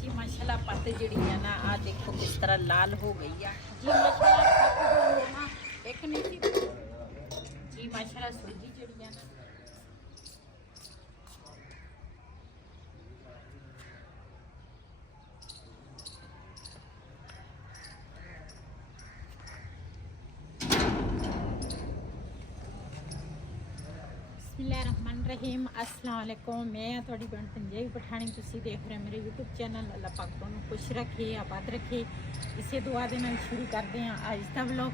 जी माशाल्लाह पत्त जड़ी है ना आ देखो किस तरह लाल हो गई है जी माशाल्लाह पत्त जो है ना एक नहीं थी जी माशाल्लाह सूजी जड़ी है ना बिस्मिल्लाहिर्रहमानिर्रहीम अस्सलाम वालेकुम मैं थोड़ी बहन पंजाबी पठानी तुसी देख रहे मेरे यूट्यूब चैनल अल्लाह पाक तुहानू खुश रखे आबाद रखे इसे दुआ दे नाल शुरू करते हैं अज दा व्लॉग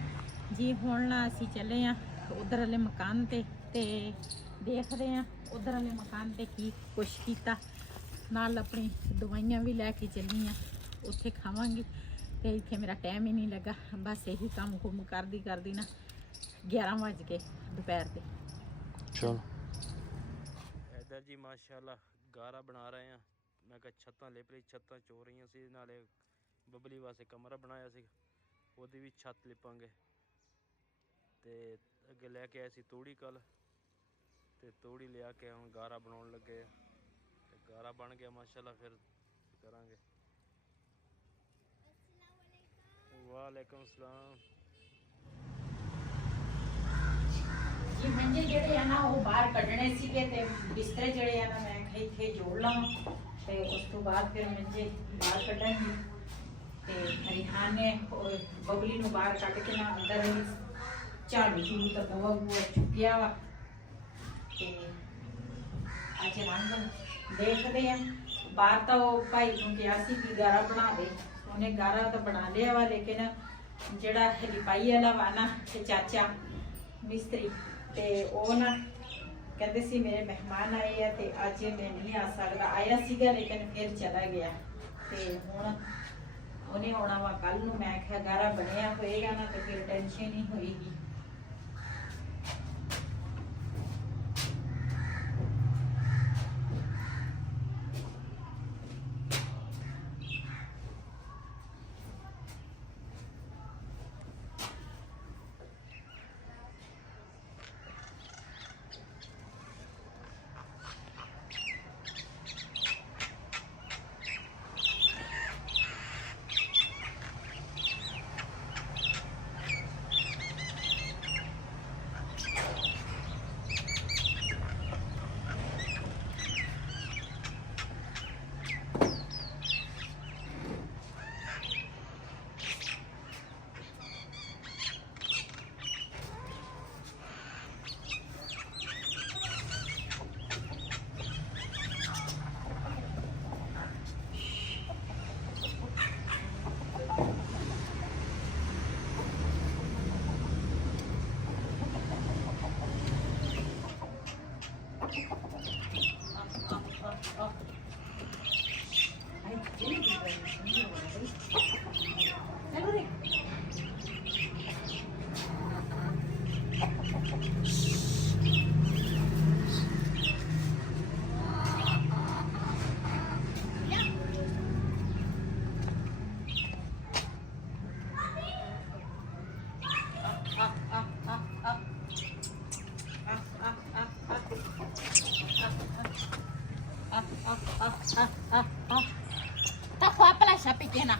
जी हुण ना असीं चले हैं उधर वाले मकान ते देखते हैं उधर वाले मकान ते की कुछ कीता नाल अपनी दवाइयां भी लैके चली हैं उत्थे खावांगी ते इत्थे मेरा टाइम ही नहीं लगा बस यही काम कुम करदी ना 11 बज गए दोपहर के चलो इधर जी माशाल्लाह गारा बना रहे हैं मैं कहा छत्तां लिप रही छत्तां चो रही सी नाले बबली वास्ते कमरा बनाया सी ओदी भी छत लिपांगे ते अगे लैके आए सी तूड़ी कल ते तूड़ी लिया के हम गारा बनाने लगे ते गारा बन गया माशाल्लाह फिर करांगे। वालेकुम सलाम जी मंजे जड़े है ना वो बाहर कढ़ने सीगे ते बिस्तरे जड़े है ना मैं कही थे जोड़ लवां ते उस तो बाद फिर मंजे बाहर कढ़ांगी ते रिहान ने बबली नु बाहर कढ़ के ना अंदर झाड़ू झूड़ू तो दवा वो चुकिया वा ते अज रंग देखते हैं बाहर तो भाई नूं कहा सी कि गारा बना दे उन्हें गारा तो बना लिया वा लेकिन जड़ा लिपाई वाला वा ना चाचा मिस्त्री ते ओ ना कहते सी मेरे मेहमान आए हैं ते अज मैं नहीं आ सकता आया सीगा लेकिन फिर चला गया ते हुण उन्हें आना वा कल नूं मैं आख्या गारा बनया होएगा ना तो फिर टेंशन नहीं होएगी। Tahu apa lah siapa kena?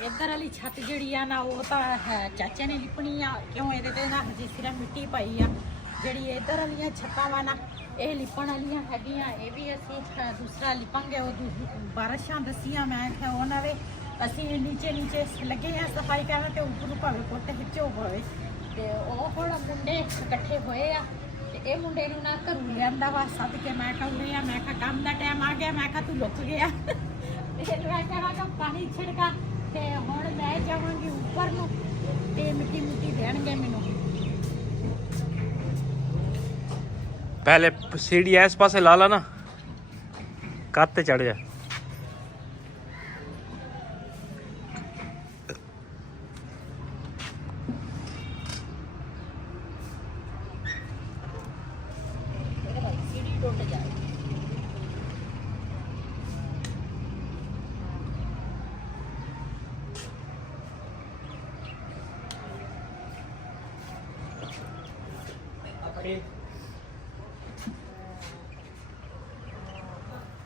इधर वाली छत जी आ ना वो तो है चाचे ने लिपनी आ क्यों ये ना हजी सिर्फ मिट्टी पाई आ जी इधर वाली छत्ता वा ना ये लिपन वाली हैगियां ये भी असी दूसरा लिपांगे वो बारिशां दसियां मैं आख्या वो ना वे ਅਸੀਂ ਨੀਚੇ ਲੱਗੇ ਆ ਸਫਾਈ ਕਰਨ ਤੇ ਉੱਪਰ ਨੂੰ ਭਾਵੇਂ ਕੁੱਟ ਖਿੱਚੋ ਹੋਵੇ ਤੇ ਉਹ ਹੁਣ ਮੁੰਡੇ ਇਕੱਠੇ ਹੋਏ ਆ ਤੇ ਇਹ ਮੁੰਡੇ ਨੂੰ ਨਾ ਘਰੋਂ ਲਿਆਂਦਾ ਵਾ ਸੱਦ ਕੇ ਮੈਂ ਕਹੂੰਗੀ ਆ ਮੈਂ ਕਿਹਾ ਕੰਮ ਦਾ ਟਾਈਮ ਆ ਗਿਆ ਮੈਂ ਕਿਹਾ ਤੂੰ ਲੁੱਕ ਗਿਆ ਤੇ ਮੈਂ ਕਹਾਂਗਾ ਪਾਣੀ ਛਿੜਕਾ ਤੇ ਹੁਣ ਮੈਂ ਜਾਵਾਂਗੀ ਉੱਪਰ ਨੂੰ ਤੇ ਮਿੱਟੀ ਦੇਣਗੇ ਮੈਨੂੰ पहले सीढ़ी इस पास ला ला ना काते चढ़ जा सीढ़ी टूट जाए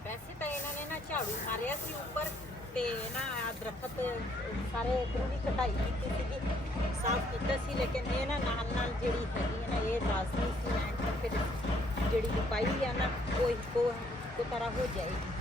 ਵੈਸੇ ਤਾਂ ਇਹਨਾਂ ਨੇ ਨਾ ਝਾੜੂ ਮਾਰਿਆ ਸੀ ਉੱਪਰ ਤੇ ਨਾ ਦਰਖਤ ਸਾਰੇ ਇਧਰੋਂ ਵੀ ਕਟਾਈ ਕੀਤੀ ਸੀਗੀ ਸਾਫ਼ ਕੀਤਾ ਸੀ ਲੇਕਿਨ ਇਹ ਨਾ ਨਾਲ ਜਿਹੜੀ ਹੈਗੀ ਹੈ ਨਾ ਇਹ ਰਾਸਨੀ ਸੀ ਐਂਡ ਫਿਰ ਜਿਹੜੀ ਲਿਪਾਈ ਆ ਨਾ ਉਹ ਇੱਕੋ ਤਰ੍ਹਾਂ ਹੋ ਜਾਏਗੀ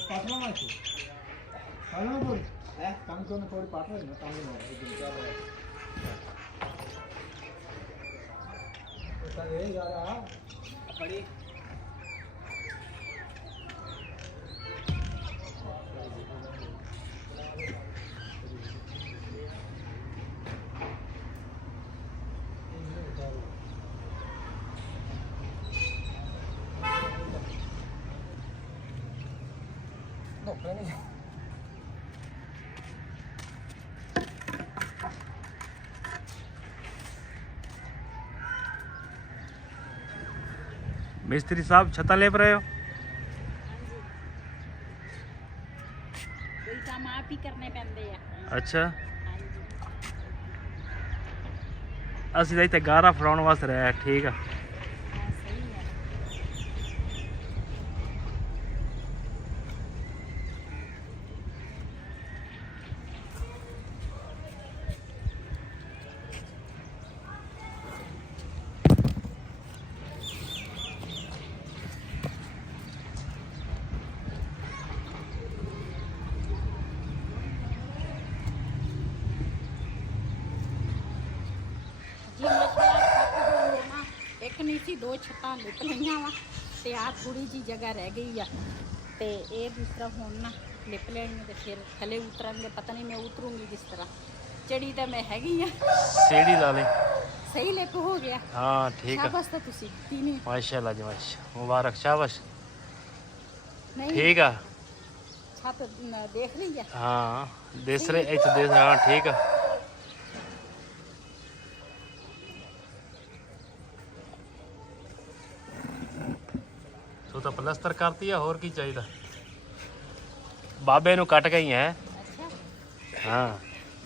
पाठवा माहिती हॅलो बोल काम करून थोडी पाठवाय ना चांगली जरा खड़ी मिस्त्री साहब छत्ता लेप रहे हो ਕੋਈ ਕੰਮ ਆਪ ਹੀ ਕਰਨੇ ਪੈਂਦੇ ਆ अच्छा ਅਸੀਂ ਤਾਂ ਇੱਥੇ ਗਾਰਾ ਫੜਾਉਣ ਵਾਸਤੇ ਰਹੇ ਠੀਕ ਆ ਸਹੀ ਹੈ ਇੱਕ ਨਹੀਂ ਸੀ ਦੋ ਛੱਤਾਂ ਲਿਪ ਲਈਆਂ ਵਾ ਤੇ ਆ ਥੋੜੀ ਜੀ ਜਗ੍ਹਾ ਰਹਿ ਗਈ ਆ ਤੇ ਇਹ ਜਿਸ ਤਰ੍ਹਾਂ ਹੁਣ ਨਾ ਲਿਪ ਲੈਣੀ ਤੇ ਫਿਰ ਥੱਲੇ ਉਤਰਾਂਗੇ ਪਤਾ ਨਹੀਂ ਮੈਂ ਉਤਰੂੰਗੀ ਜਿਸ ਤਰ੍ਹਾਂ ਚੜੀ ਤਾਂ ਮੈਂ ਹੈਗੀ ਆ सीढ़ी ला ले ਸਹੀ ਲਿਪ ਹੋ ਗਿਆ हाँ ठीक है ਸ਼ਾਬਾਸ਼ ਤਾਂ ਤੁਸੀਂ ਦਿੱਤੀ ਨਹੀਂ माशाल्लाह जी माशा मुबारक शाबाश ਨਹੀਂ ठीक है ਛੱਤ ਦੇਖ ਲਈ ਆ हाँ देख रहे इतने देख हाँ ठीक है तू तो प्लस्तर करती है और की चाहिए बाबे नु कट गई है ਅੱਛਾ हाँ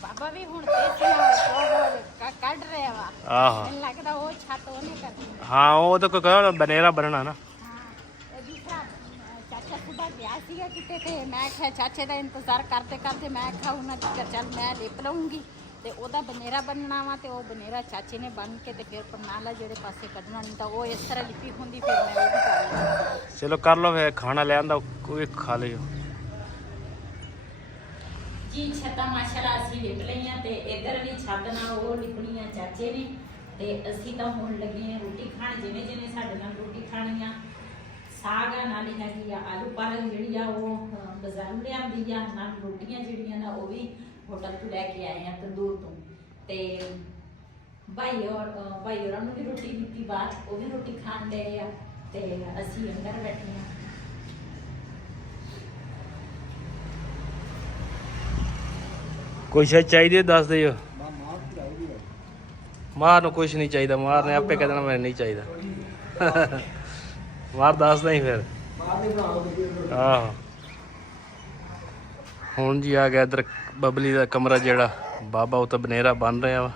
ਬਾਬਾ ਵੀ ਹੁਣ ਤੇ ਕੱਢ ਰਿਹਾ ਵਾ आहो ਮੈਨੂੰ ਲੱਗਦਾ ਉਹ ਛੱਤ ਉਹਨੇ ਕਰਨੀ हाँ वो तो कोई बनेरा बनना ना ਹਾਂ ਤੇ ਦੂਸਰਾ ਚਾਚਾ ਸੁਬਾ ਗਿਆ ਸੀਗਾ ਕਿਤੇ ਤੇ ਮੈਂ ਕਿਹਾ ਚਾਚੇ ਦਾ ਇੰਤਜ਼ਾਰ ਕਰਦੇ ਕਰਦੇ ਮੈਂ ਕਿਹਾ ਉਹਨਾਂ ਚਿਰ ਚੱਲ ਮੈਂ ਲਿਪ ਲਊਂਗੀ ਤੇ ਉਹਦਾ ਬਨੇਰਾ ਬੰਨਣਾ ਵਾ ਤੇ ਉਹ ਬਨੇਰਾ ਚਾਚੇ ਨੇ ਬੰਨ ਕੇ ਤੇ ਫਿਰ ਪਰਨਾਲਾ ਜਿਹੜੇ ਪਾਸੇ ਕੱਢਣਾ ਨਹੀਂ ਤਾਂ ਉਹ ਇਸ ਤਰ੍ਹਾਂ ਲਿਪੀ ਹੁੰਦੀ ਫਿਰ ਮੈਂ ਉਹ ਵੀ ਕਰ ਲੈਂਦੀ चलो कर लो फिर खाना ले आंदा कोई खा लियो ਜੀ ਛੱਤਾਂ ਮਾਸ਼ਾਅੱਲਾ ਅਸੀਂ ਲਿਪ ਲਈਆਂ ਤੇ ਇੱਧਰ ਵੀ ਛੱਤ ਨਾਲ ਉਹ ਲਿਪਣੀਆਂ ਚਾਚੇ ਨੇ ਤੇ ਅਸੀਂ ਤਾਂ ਹੁਣ ਲੱਗੇ ਹਾਂ ਰੋਟੀ ਖਾਣ ਜਿਵੇਂ ਜਿਵੇਂ ਸਾਡੇ ਨਾਲ ਰੋਟੀ ਖਾਣੀ ਆ ਸਾਗ ਆ ਨਾਲ ਹੈਗੀ ਆ ਆਲੂ ਪਾਲਕ ਜਿਹੜੀ ਆ ਉਹ ਬਾਜ਼ਾਰੋਂ ਲਿਆਂਦੀ ਆ ਨਾਲ ਰੋਟੀਆਂ ਜਿਹੜੀਆਂ ਨਾ ਉਹ ਵੀ ਹੋਟਲ ਤੋਂ ਲੈ ਕੇ ਆਏ ਆ ਤੰਦੂਰ ਤੋਂ ਤੇ ਭਾਈ ਹੋਰਾਂ ਨੂੰ ਵੀ ਰੋਟੀ ਦਿੱਤੀ ਬਾਹਰ, ਉਹ ਵੀ ਰੋਟੀ ਖਾਣ ਡਏ ਆ ਤੇ ਅਸੀਂ ਅੰਦਰ ਬੈਠੇ ਆ। ਕੋਈ ਸ਼ਾਇਦ ਚਾਹੀਦੀ ਦੱਸ ਦਿਓ। ਮਾਂ ਚਾਹੀਦੀ ਹੈ। ਮਾਰ ਨੂੰ ਕੁਛ ਨਹੀਂ ਚਾਹੀਦਾ, ਮਾਰ ਨੇ ਆਪੇ ਕਹਿ ਦੇਣਾ ਮੈਨੂੰ ਨਹੀਂ ਚਾਹੀਦਾ। ਮਾਰ ਦੱਸਦਾ ਹੀ ਫਿਰ। ਮਾਂ ਦੇ ਬਣਾਓ। ਆਹੋ ਹੁਣ ਜੀ ਆ ਗਿਆ ਇੱਧਰ ਬਬਲੀ ਦਾ ਕਮਰਾ, ਜਿਹੜਾ ਬਾਬਾ ਉੱਤੇ ਬਨੇਰਾ ਬਣ ਰਿਹਾ ਵਾ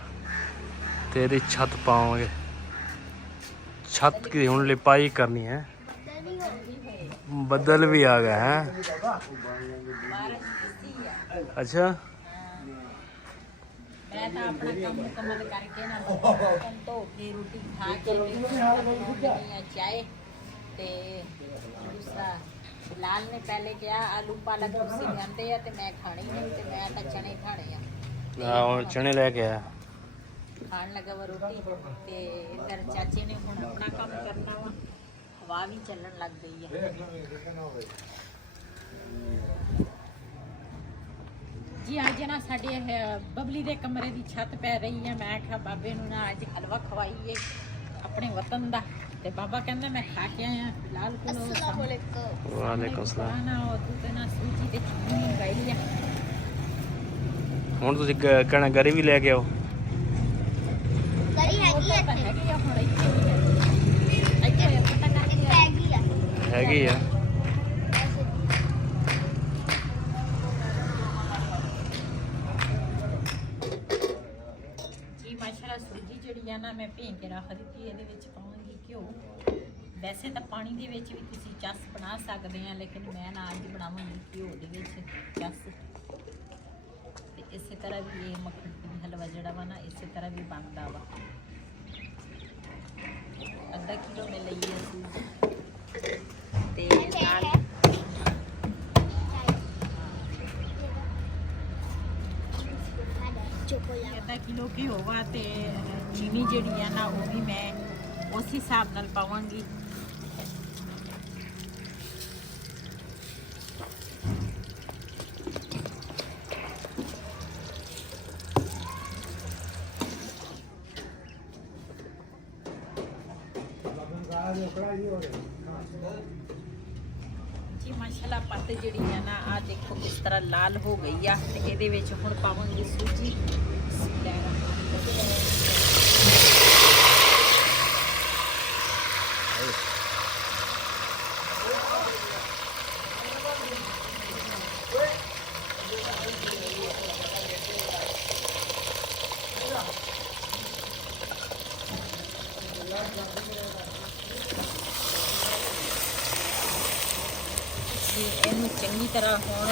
ਤੇ ਇਹਦੀ ਛੱਤ ਪਾਵਾਂਗੇ। ਛੱਤ ਦੀ ਹੁਣ ਲਿਪਾਈ ਕਰਨੀ ਹੈ। ਬੱਦਲ ਵੀ ਆ ਗਿਆ ਹੈ। ਅੱਛਾ ਮੈਂ ਤਾਂ ਆਪਣਾ ਕੰਮ ਮੁਕੰਮਲ ਕਰਕੇ ਨਾ ਬਰਤਨ ਧੋ ਕੇ ਰੋਟੀ ਖਾ ਕੇ ਚਾय ਤੇ ਦੂਸਰਾ ਲਾਲ ਨੇ ਪਹਿਲੇ ਕਿਹਾ ਆਲੂ ਪਾਲਕ ਤੁਸੀਂ ਲਿਆਂਦੇ ਆ ਤੇ ਮੈਂ ਖਾਣੀ ਨਹੀਂ ਤੇ ਮੈਂ ਤਾਂ ਚਣੇ ਖਾਣੇ ਆ। ਹੁਣ ਚਣੇ ਲੈ ਕੇ ਆਇਆ, ਖਾਣ ਲੱਗਾ ਵਾ ਰੋਟੀ ਤੇ ਇਧਰ ਚਾਚੇ ਨੇ ਹੁਣ ਆਪਣਾ ਕੰਮ ਕਰਨਾ ਵਾ। ਹਵਾ ਵੀ ਚੱਲਣ ਲੱਗ ਗਈ ਹੈ ਜੀ। ਅੱਜ ਨਾ ਸਾਡੇ ਬਬਲੀ ਦੇ ਕਮਰੇ ਦੀ ਛੱਤ ਪੈ ਰਹੀ ਹੈ। ਮੈਂ ਕਿਹਾ ਬਾਬੇ ਨੂੰ ਨਾ ਅੱਜ ਹਲਵਾ ਖਵਾਈਏ ਆਪਣੇ ਵਤਨ ਦਾ, ਤੇ ਬਾਬਾ ਕਹਿੰਦਾ ਮੈਂ ਖਾ ਕੇ ਆਇਆ ਲਾਲ ਕੋਲੋਂ। ਵਾਲੇਕੁਮ ਸਲਾਮ। ਨਾ ਉਹ ਤੇ ਨਾ ਸੂਜੀ ਤੇ ਚੀਨੀ ਮੰਗਾਈ ਆ। ਹੁਣ ਤੁਸੀਂ ਕਹਿਣਾ ਗਰੀ ਵੀ ਲੈ ਕੇ ਆਓ। ਗਰੀ ਹੈਗੀ ਆ ਤਾਂ ਹੈਗੀ ਆ ਹੁਣ ਇੱਥੇ ਵੀ ਹੈ। ਇੱਥੇ ਪਤਾ ਕਰਕੇ ਹੈਗੀ ਆ ਹੈਗੀ ਆ। ਜੀ ਮਾਸ਼ਾਅੱਲਾ ਸੂਜੀ ਜਿਹੜੀ ਆ ਨਾ ਮੈਂ ਭੇਂ ਕੇ ਰੱਖ ਦਿੱਤੀ। ਇਹਦੇ ਵਿੱਚ ਪਾਵਾਂਗੀ ਘਿਓ। ਵੈਸੇ ਤਾਂ ਪਾਣੀ ਦੇ ਵਿੱਚ ਵੀ ਤੁਸੀਂ ਚੱਸ ਬਣਾ ਸਕਦੇ ਆ, ਲੇਕਿਨ ਮੈਂ ਨਾ ਅੱਜ ਬਣਾਵਾਂਗੀ ਘਿਓ ਦੇ ਵਿੱਚ ਚੱਸ। ਤੇ ਇਸੇ ਤਰ੍ਹਾਂ ਵੀ ਇਹ ਮੱਖਣ ਦੀ ਹਲਵਾ ਜਿਹੜਾ ਵਾ ਨਾ ਇਸੇ ਤਰ੍ਹਾਂ ਵੀ ਬਣਦਾ ਵਾ। ਅੱਧਾ ਕਿਲੋ ਮੈਂ ਲਈ ਆ ਸੂਜੀ ਤੇ ਨਾਲ ਅੱਧਾ ਕਿਲੋ ਘਿਓ ਵਾ ਤੇ ਚੀਨੀ ਜਿਹੜੀ ਆ ਨਾ ਉਹ ਵੀ ਮੈਂ ਉਸ ਹਿਸਾਬ ਨਾਲ ਪਾਵਾਂਗੀ। ਜੀ ਮਾਸ਼ਾਅੱਲਾ ਪੱਤ ਜਿਹੜੀ ਆ ਨਾ ਆ ਦੇਖੋ ਕਿਸ ਤਰ੍ਹਾਂ ਲਾਲ ਹੋ ਗਈ ਆ ਤੇ ਇਹਦੇ ਵਿੱਚ ਹੁਣ ਪਾਵਾਂਗੀ ਸੂਜੀ। ਇਹਨੂੰ ਚੰਗੀ ਤਰ੍ਹਾਂ ਹੁਣ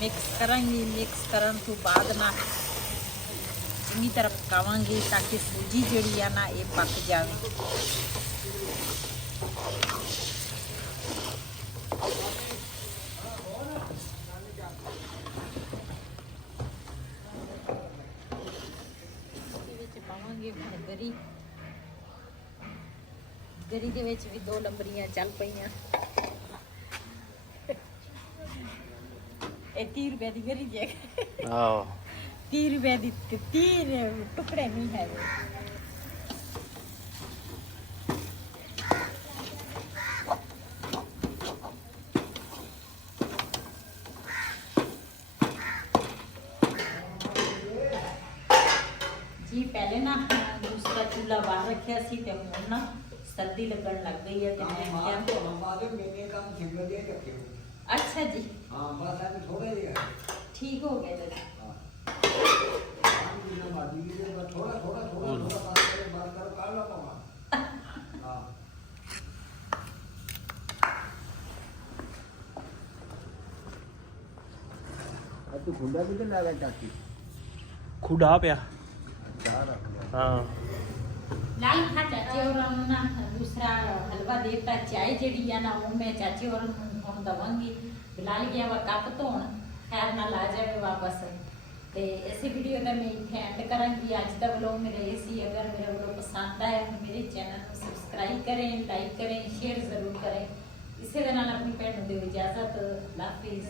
ਮਿਕਸ ਕਰਾਂਗੀ। ਮਿਕਸ ਕਰਨ ਤੋਂ ਬਾਅਦ ਨਾ ਚੰਗੀ ਤਰ੍ਹਾਂ ਪਕਾਵਾਂਗੀ ਤਾਂ ਕਿ ਸੂਜੀ ਜਿਹੜੀ ਆ ਨਾ ਇਹ ਪੱਕ ਜਾਵੇ। ਇਹਦੇ ਵਿੱਚ ਪਾਵਾਂਗੇ ਹੁਣ ਗਰੀ। ਗਰੀ ਦੇ ਵਿੱਚ ਵੀ 2 ਲੰਬਰੀਆਂ ਚੱਲ ਪਈਆਂ। ਇਹ 30 ਰੁਪਏ ਦੀ ਗਰੀ ਜੇ। ਆਹੋ 30 ਰੁਪਏ ਦੀ 30 ਟੁਕੜੇ ਨਹੀਂ ਹੈ। ਜੀ ਪਹਿਲੇ ਨਾ ਦੂਸਰਾ ਚੁੱਲ੍ਹਾ ਬਾਹਰ ਰੱਖਿਆ ਸੀ ਤੇ ਹੁਣ ਨਾ ਸਰਦੀ ਲੱਗਣ ਲੱਗ ਗਈ ਹੈ ਤੇ ਮੈਂ ਕਿਹਾ ਅੱਛਾ ਜੀ ਹਾਂ ਬਸ ਇਹ ਥੋੜਾ ਜਿਹਾ ਠੀਕ ਹੋ ਗਿਆ ਜੀ। ਥੋੜਾ ਥੋੜਾ ਥੋੜਾ ਬਾਤ ਕਰ ਕਾਲ ਲਾ ਪਾਵਾ। ਹਾਂ ਤੂੰ ਖੁੰਡਾ ਵੀ ਤੇ ਲਾ ਲੈ ਚਾਚੀ। ਖੁਦਾ ਪਿਆ। ਚਾਹ ਰੱਖ ਲੈ। ਹਾਂ ਲਾਲ ਖਾ ਚਾਚੇ ਹੋਰਾਂ ਨੂੰ ਨਾ ਦੂਸਰਾ ਹਲਵਾ ਦੇਤਾ। ਚਾय ਜਿਹੜੀ ਆ ਨਾ ਉਹ ਮੈਂ ਚਾਚੇ ਹੋਰਾਂ ਨੂੰ ਹੁਣ ਦਵਾਂਗੀ। ਬਿਲਾਲ ਗਿਆ ਵਾ ਕੱਪ ਧੋਣ, ਖੈਰ ਨਾਲ ਆ ਜਾਵੇ ਵਾਪਸ। ਤੇ ਇਸੇ ਵੀਡੀਓ ਦਾ ਮੈਂ ਇੱਥੇ ਐਂਡ ਕਰਾਂਗੀ। ਅੱਜ ਦਾ ਵਲੋਗ ਮੇਰਾ ਇਹ ਸੀ। ਅਗਰ ਮੇਰਾ ਵਲੋਗ ਪਸੰਦ ਆਇਆ ਤਾਂ ਮੇਰੇ ਚੈਨਲ ਨੂੰ ਸਬਸਕ੍ਰਾਈਬ ਕरें, ਲਾਈਕ करें, शेयर ज़रूर करें। इसे ਦੇ ਨਾਲ ਆਪਣੀ ਭੈਣ ਨੂੰ ਦਿਓ ਇਜਾਜ਼ਤ। ਅੱਲਾਹ ਹਾਫਿਜ਼।